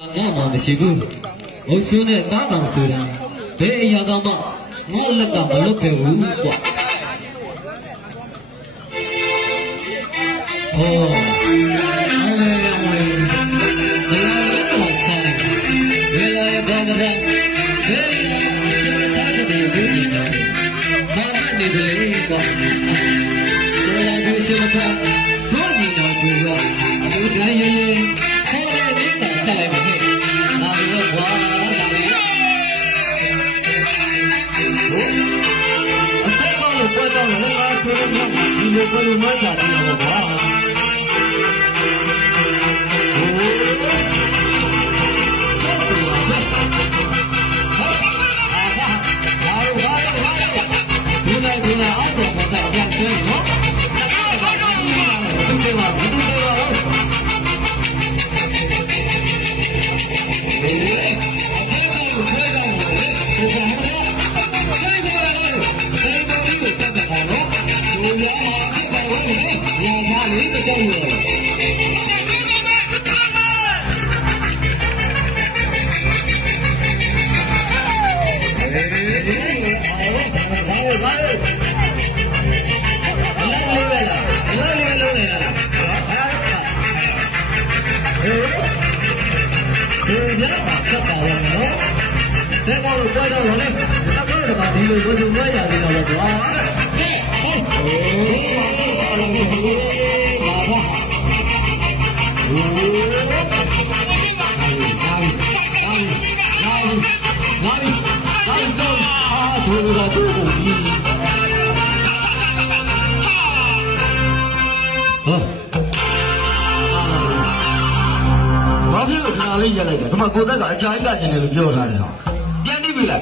ငါမှမရှိဘူး။ဟိုရှုံးနဲ့သားကောင်ဆိုတာဘယ်အရာကမှငါ့လက်ကမလွတ်ခဲ့ဘူးကွာ။ဟောအဲ့လေအဲ့လေဘယ်လိုလဲဆိုင်ဘယ်လိုဘာမလဲဘယ်လိုစင်ထားတဲ့ဘုရားနော်ဘာမှနေတယ်လေကွာ။ဆိုလာပြီးစင်ထားဘုရားနော်သူကဒီတိုင်း છોડીને ધીમે કરી ન જાતી ભગવાન Yeah. nghe ra lý của con người. Thế con được quay đâu rồi đi Nó cứ được bà đi người con đường mới giờ thì là được của အာသူကသူ့ကိုဒီဟောဘာဖြစ်လို့ခဏလေးရက်လိုက်တာဒီမှာကိုသက်ကအချာကြီးကကျင်တယ်လို့ပြောထားတယ်ဟာပြန်တိပြီလား